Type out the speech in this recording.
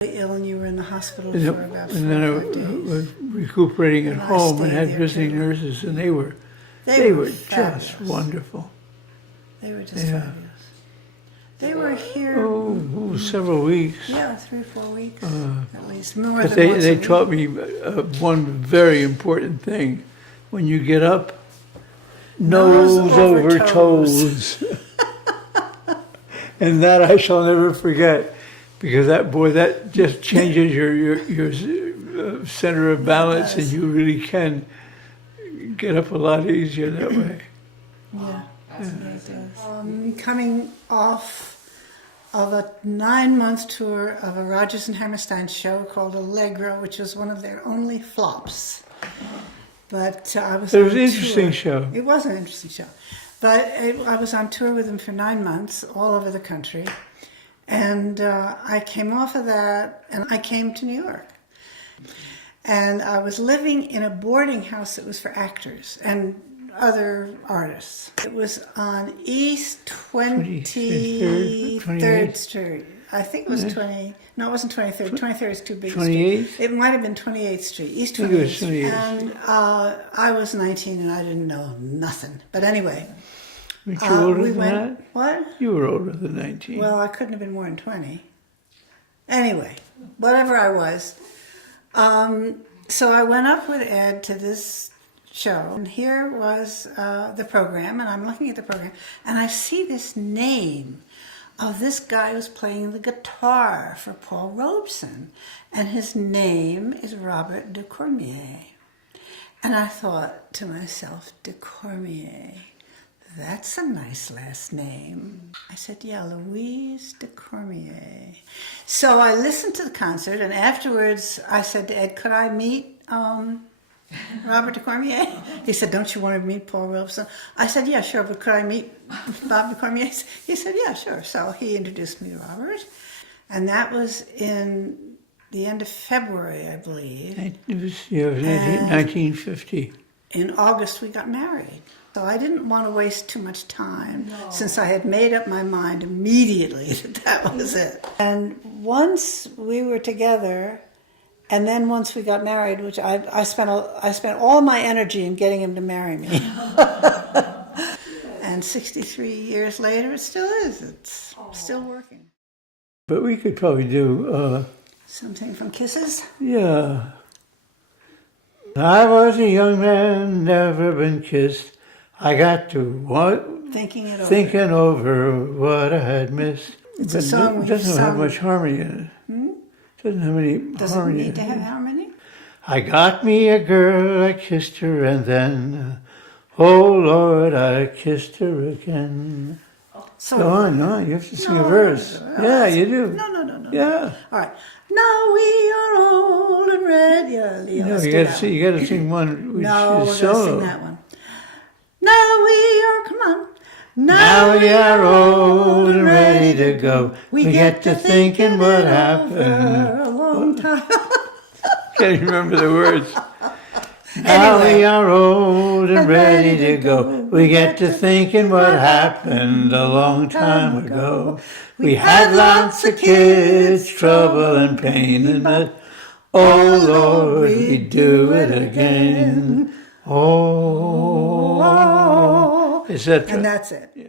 Ill and you were in the hospital And, for about 4 and then I or 5 days. was recuperating at And I home and stayed had there, visiting too. nurses, and they were just fabulous. wonderful. They were just Yeah. fabulous. They were here, Several weeks. yeah, 3 or 4 weeks, at least, more But than once a they week. taught me one very important thing. When you get up, nose over toes. And that I shall never forget, because that just changes your center of balance, and you really can get up a lot easier that way. Yeah, it does. Coming off of a 9-month tour of a Rodgers and Hammerstein show called Allegro, which was one of their only flops. But I was It was on an interesting tour. show. It was an interesting show. But I was on tour with them for 9 months, all over the country. And I came off of that, and I came to New York. And I was living in a boarding house that was for actors and other artists. It was on East 23rd Street. I think it was 20. No, it wasn't 23rd. 23rd is too big. 28th? It might have been 28th Street, East I think it 28th was Street. 28th. And I was 19 and I didn't know nothing. But anyway, Weren't you older we than went. that? What? You were older than 19. Well, I couldn't have been more than 20. Anyway, whatever I was. So I went up with Ed to this show, and here was the program, and I'm looking at the program, and I see this name of this guy who's playing the guitar for Paul Robeson, and his name is Robert de Cormier. And I thought to myself, de Cormier, that's a nice last name. I said, yeah, Louise de Cormier. So I listened to the concert, and afterwards I said to Ed, could I meet Robert de Cormier? He said, don't you want to meet Paul Robeson? I said, yeah, sure, but could I meet Bob de Cormier? He said, yeah, sure. So he introduced me to Robert, and that was in the end of February, I believe. It was 1950. In August, we got married. So I didn't want to waste too much time, since I had made up my mind immediately that was it. And once we were together, and then once we got married, which I spent all my energy in getting him to marry me. And 63 years later, it still is. It's still working. But we could probably do, Something from Kisses? yeah. I was a young man, never been kissed. I got to Thinking it over. thinking over what I had missed. It's a But song it we've doesn't have sung. much harmony in it. Doesn't have any Does it harmony. need to have harmony? I got me a girl, I kissed her, and then, oh Lord, I kissed her again. So, Go on, no, you have to sing a No, verse. no, Yeah, you do. No. Yeah. All right. Now we are old and red. Yeah, Leo, No, let's you do got that to sing one which No, is we're solo. going to sing that one. Now we are, come on. Now we are old and ready to go. We get to thinking what happened. A long time. Can't remember the words. Now we are old and ready to go. We get to thinking what happened a long time ago. We had lots of kids, trouble and pain, and that, oh Lord, we'd do it again. Oh, etc. And that's it. Yeah.